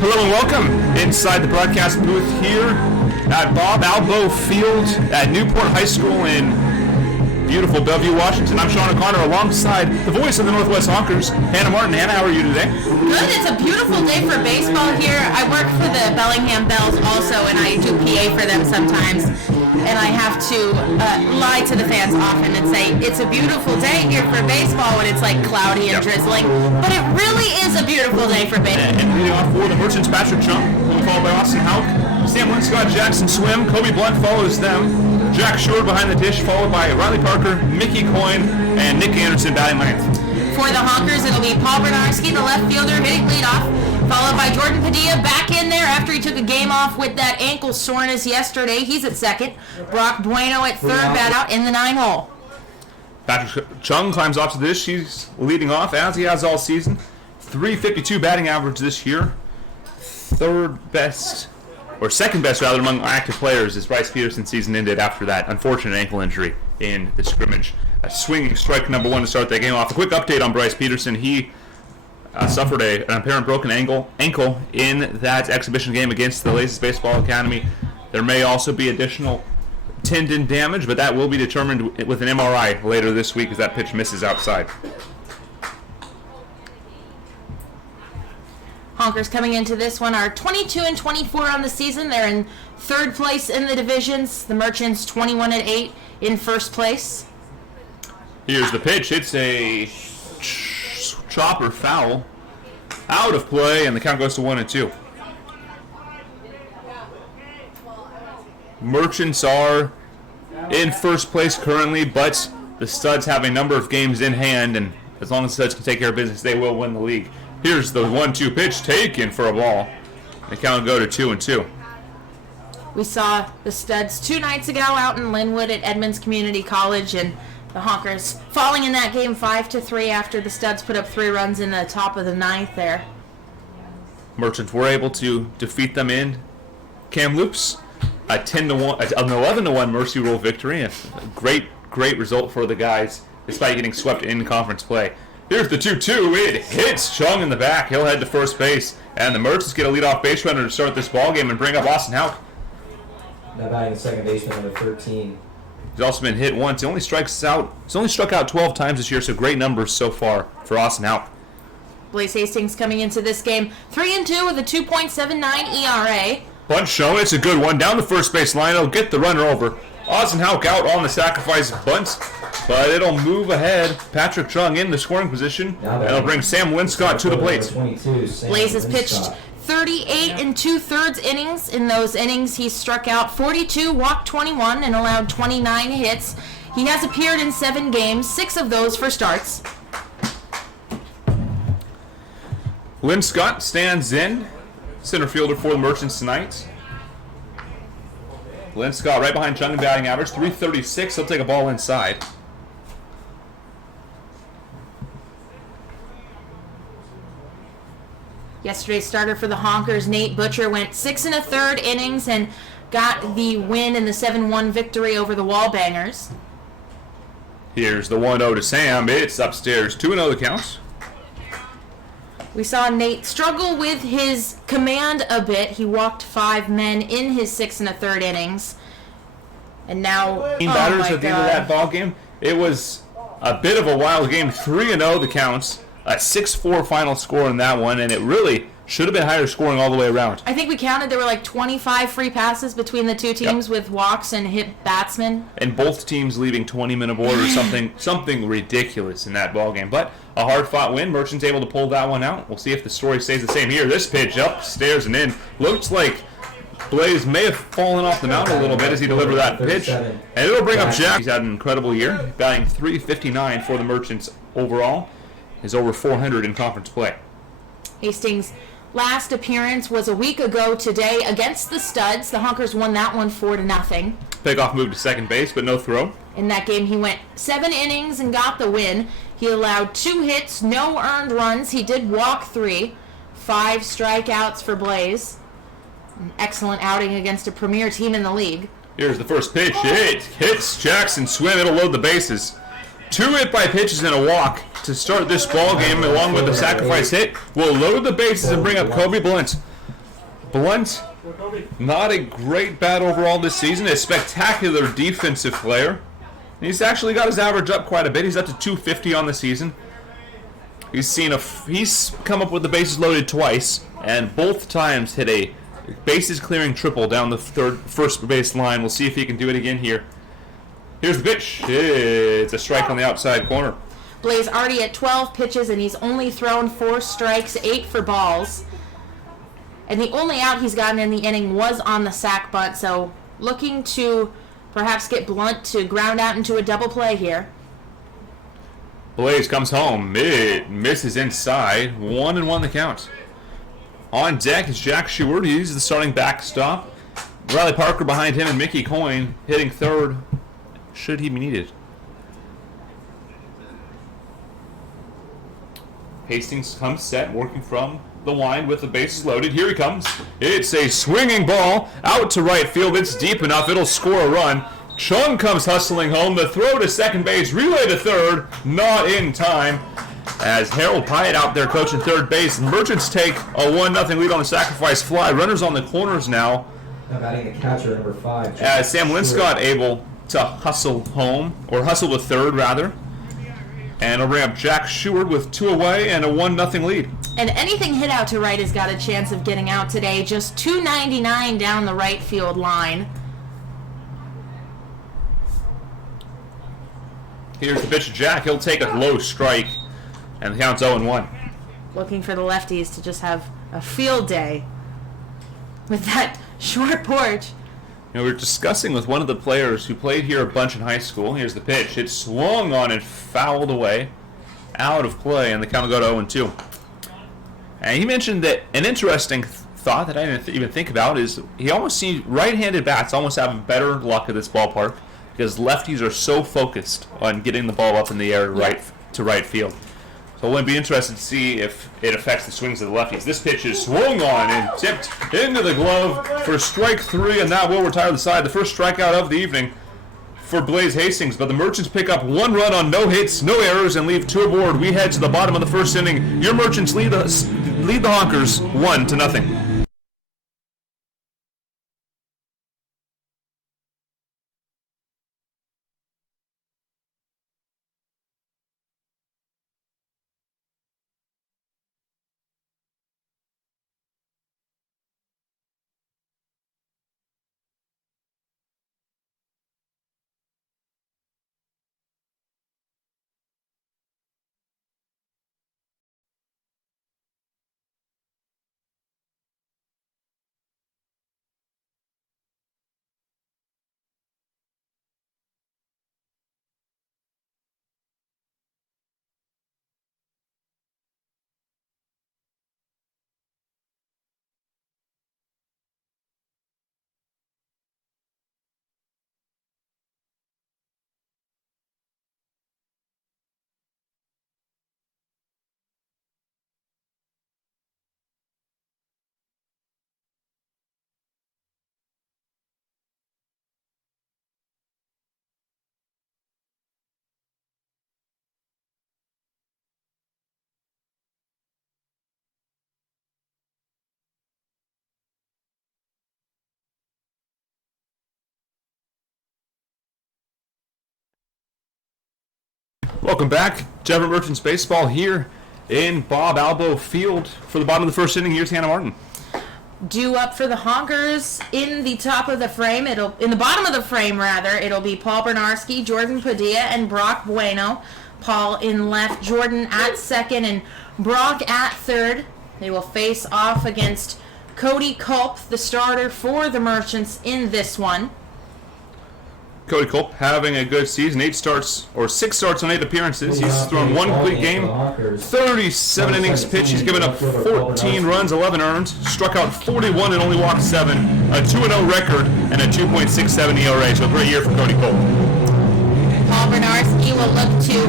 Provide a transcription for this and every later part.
Hello and welcome inside the broadcast booth here at Bob Albo Field at Newport High School in beautiful Bellevue, Washington. I'm Shawn O'Connor alongside the voice of the Northwest Honkers, Hannah Martian. Hannah, how are you today? Good. It's a beautiful day for baseball here. I work for the Bellingham Bells also, and I do PA for them sometimes. And I have to lie to the fans often and say, it's a beautiful day here for baseball when it's like cloudy and drizzling. But it really is a beautiful day for baseball. And leading off for the Merchants, Patrick Chung, followed by Austin Hauk. Sam Linscott, Jackson Swim. Kobe Blunt follows them. Jack Shore behind the dish, followed by Riley Parker, Mickey Coyne, and Nick Anderson batting ninth. For the Honkers, it'll be Paul Bernarski, the left fielder, hitting leadoff, followed by Jordan Padilla back in there after he took a game off with that ankle soreness yesterday. He's at second. Brock Bueno at third, bat out in the 9-hole. Patrick Chung climbs off to the dish. He's leading off as he has all season. .352 batting average this year. Third best, or second best rather, among active players as Bryce Peterson's season ended after that unfortunate ankle injury in the scrimmage. A swinging strike number one to start that game off. A quick update on Bryce Peterson. He suffered an apparent broken ankle in that exhibition game against the Laces Baseball Academy. There may also be additional tendon damage, but that will be determined with an MRI later this week as that pitch misses outside. Honkers coming into this one are 22-24 on the season. They're in third place in the divisions. The Merchants 21-8 in first place. Here's the pitch. It's a chopper foul out of play, and the count goes to 1-2. Merchants are in first place currently, but the Studs have a number of games in hand, and as long as the Studs can take care of business, they will win the league. Here's the 1-2 pitch taken for a ball. The count will go to 2-2. We saw the Studs 2 nights ago out in Linwood at Edmonds Community College, and the Honkers falling in that game 5-3 after the Studs put up 3 runs in the top of the 9th there. Merchants were able to defeat them in Kamloops. A 10-1, an 11-1 Mercy Rule victory. A great result for the guys, despite getting swept in conference play. Here's the 2-2. It hits Chung in the back. He'll head to first base, and the Merchants get a leadoff base runner to start this ball game and bring up Austin Hauk. Now batting second baseman number 13. He's also been hit once. He only struck out 12 times this year, so great numbers so far for Austin Hauk. Blaze Hastings coming into this game 3-2 with a 2.79 ERA. Bunt shown. It's a good one. Down the first base line. It'll get the runner over. Austin Hauk out on the sacrifice bunt, but it'll move ahead. Patrick Chung in the scoring position, and it'll bring Sam Linscott to the plate. Blaze has pitched 38 2/3 innings. In those innings, he struck out 42, walked 21, and allowed 29 hits. He has appeared in 7 games, 6 of those for starts. Linscott stands in, center fielder for the Merchants tonight. Linscott right behind Chung in batting average, .336. He'll take a ball inside. Yesterday's starter for the Honkers, Nate Butcher, went 6 1/3 innings and got the win in the 7-1 victory over the Wallbangers. Here's the 1-0 to Sam. It's upstairs. 2-0 the count. We saw Nate struggle with his command a bit. He walked 5 men in his 6 1/3 innings. And now, batters at the end of that ball game. It was a bit of a wild game. 3-0 the counts. A 6-4 final score in that one, and it really should have been higher scoring all the way around. I think we counted there were like 25 free passes between the two teams with walks and hit batsmen. And both teams leaving 20 men aboard or something ridiculous in that ball game. But a hard-fought win. Merchants able to pull that one out. We'll see if the story stays the same here. This pitch upstairs and in. Looks like Blaze may have fallen off the mound a little bit as he delivered that pitch. And it'll bring up Jack. He's had an incredible year, batting .359 for the Merchants overall. He's over .400 in conference play. Hastings' last appearance was a week ago today against the Studs. The Honkers won that one 4-0. Pickoff moved to second base, but no throw. In that game, he went 7 innings and got the win. He allowed 2 hits, no earned runs. He did walk 3, 5 strikeouts for Blaze. An excellent outing against a premier team in the league. Here's the first pitch. It hits Jackson Swim. It'll load the bases. 2 hit-by pitches and a walk to start this ball game, along with the sacrifice hit. Will load the bases and bring up Kobe Blunt. Blunt, not a great bat overall this season. A spectacular defensive player. He's actually got his average up quite a bit. He's up to 250 on the season. He's come up with the bases loaded twice, and both times hit a bases clearing triple down the first base line. We'll see if he can do it again here. Here's the pitch. It's a strike on the outside corner. Blaze already at 12 pitches, and he's only thrown 4 strikes, 8 for balls. And the only out he's gotten in the inning was on the sac bunt, so looking to perhaps get Blunt to ground out into a double play here. Blaze comes home. It misses inside. 1-1 the count. On deck is Jack Sheward. He's the starting backstop. Riley Parker behind him and Mickey Coyne hitting third should he be needed. Hastings comes set, working from the wind with the bases loaded. Here he comes. It's a swinging ball out to right field. It's deep enough. It'll score a run. Chung comes hustling home. The throw to second base. Relay to third. Not in time. As Harold Pyatt out there coaching third base. Merchants take a 1-0 lead on the sacrifice fly. Runners on the corners now. Batting the catcher, number 5. As Sam Linscott able to hustle home, or hustle to third rather. And it'll bring up Jack Sheward with 2 away and a 1-0 lead. And anything hit out to right has got a chance of getting out today. Just .299 down the right field line. Here's the pitch to Jack. He'll take a low strike. And the count's 0-1. Looking for the lefties to just have a field day with that short porch. We were discussing with one of the players who played here a bunch in high school. Here's the pitch. It swung on and fouled away. Out of play, and the count will go to 0-2. And he mentioned that an interesting thought that I didn't even think about is he almost sees right-handed bats almost have better luck at this ballpark because lefties are so focused on getting the ball up in the air to right field. So we'll be interested to see if it affects the swings of the lefties. This pitch is swung on and tipped into the glove for strike 3, and that will retire the side. The first strikeout of the evening for Blaze Hastings, but the Merchants pick up 1 run on no hits, no errors, and leave 2 aboard. We head to the bottom of the first inning. Your Merchants lead the Honkers 1-0. Welcome back to Everett Merchants Baseball here in Bob Albo Field for the bottom of the first inning. Here's Hannah Martin. Due up for the Honkers in the top of the frame. In the bottom of the frame, it'll be Paul Bernarski, Jordan Padilla, and Brock Bueno. Paul in left, Jordan at second, and Brock at third. They will face off against Cody Culp, the starter for the Merchants in this one. Cody Culp having a good season, 6 starts on 8 appearances. He's thrown 1 complete game, 37 innings pitched. He's given up 14 runs, 11 earned, struck out 41 and only walked 7, a 2-0 record, and a 2.67 ERA. So a great year for Cody Culp. Paul Bernarski will look to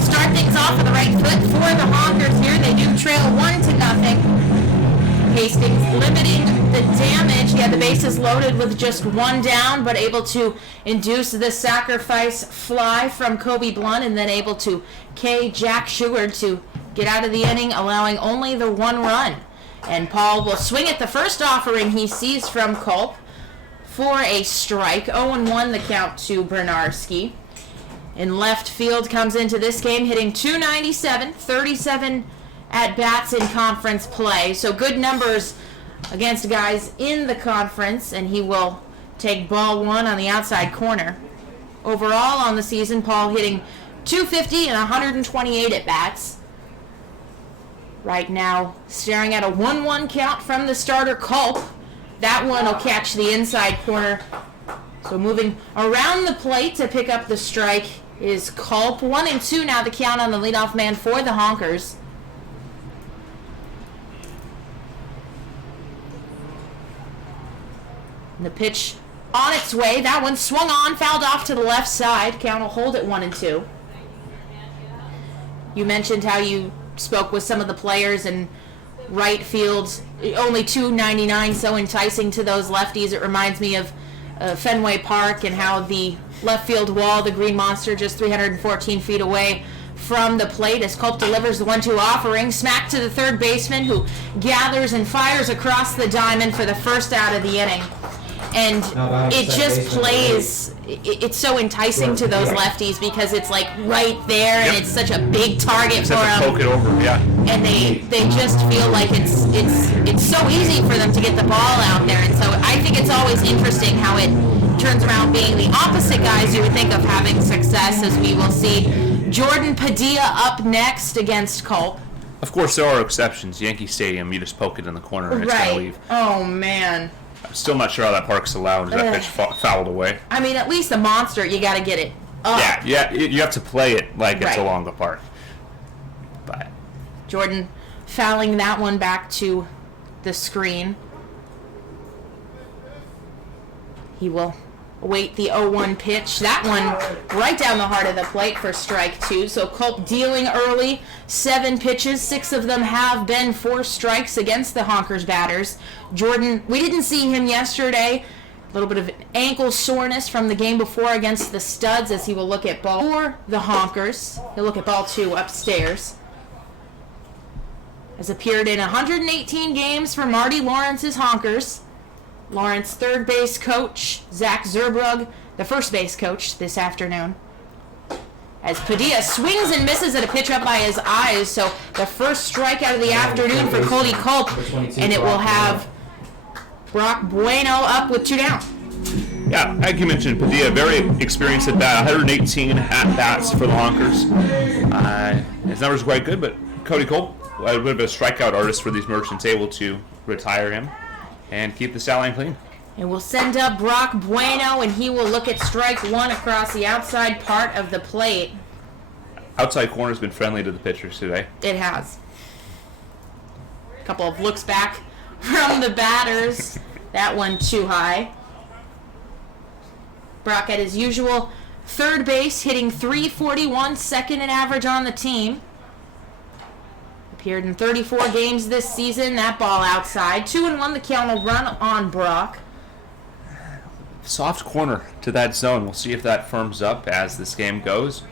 start things off with the right foot for the Honkers here. They do trail 1-0. Hastings limiting the damage. He had the bases loaded with just 1 down, but able to induce the sacrifice fly from Kobe Blunt, and then able to K. Jack Sheward to get out of the inning, allowing only the 1 run. And Paul will swing at the first offering he sees from Culp for a strike. 0-1 the count to Bernarski. In left field comes into this game hitting .297, 37 at-bats in conference play. So good numbers against guys in the conference, and he will take ball one on the outside corner. Overall on the season, Paul hitting .250 and 128 at-bats. Right now, staring at a 1-1 count from the starter, Culp. That one will catch the inside corner. So moving around the plate to pick up the strike is Culp. 1-2 now the count on the leadoff man for the Honkers. And the pitch on its way. That one swung on, fouled off to the left side. Count will hold it 1-2. You mentioned how you spoke with some of the players, and right field, only .299, so enticing to those lefties. It reminds me of Fenway Park and how the left field wall, the Green Monster, just 314 feet away from the plate as Culp delivers the 1-2 offering. Smack to the third baseman, who gathers and fires across the diamond for the first out of the inning. And it just plays, it's so enticing to those lefties because it's like right there, and it's such a big target for them. Poke it over, yeah. And they just feel like it's so easy for them to get the ball out there. And so I think it's always interesting how it turns around being the opposite guys you would think of having success, as we will see Jordan Padilla up next against Culp. Of course, there are exceptions. Yankee Stadium, you just poke it in the corner and it's going to leave. Oh, man. I'm still not sure how that park's allowed. Is that pitch fouled away? I mean, at least the Monster, you got to get it up. Yeah, you have to play it like it's along the park. But Jordan fouling that one back to the screen. He will await the 0-1 pitch. That one right down the heart of the plate for strike two. So Culp dealing early. 7 pitches. 6 of them have been 4 strikes against the Honkers batters. Jordan, we didn't see him yesterday. A little bit of ankle soreness from the game before against the Studs, as he will look at ball for the Honkers. He'll look at ball 2 upstairs. Has appeared in 118 games for Marty Lawrence's Honkers. Lawrence, third base coach. Zach Zerbrug, the first base coach this afternoon. As Padilla swings and misses at a pitch up by his eyes. So the first strikeout of the afternoon for Cody Culp. And it will have Brock Bueno up with 2 down. yeah, like you mentioned, Padilla, very experienced at bat. 118 at-bats for the Honkers. His numbers are quite good, but Cody Culp, a bit of a strikeout artist for these merchants, able to retire him and keep the stat line clean. And we'll send up Brock Bueno, and he will look at strike 1 across the outside part of the plate. Outside corner's been friendly to the pitchers today. It has. A couple of looks back from the batters. That one too high. Brock at his usual third base, hitting .341, second in average on the team. Appeared in 34 games this season. That ball outside. 2-1 the count will run on Brock. Soft corner to that zone. We'll see if that firms up as this game goes.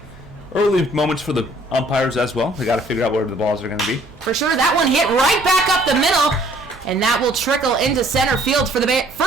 Early moments for the umpires as well. They got to figure out where the balls are going to be. For sure, that one hit right back up the middle, and that will trickle into center field for the first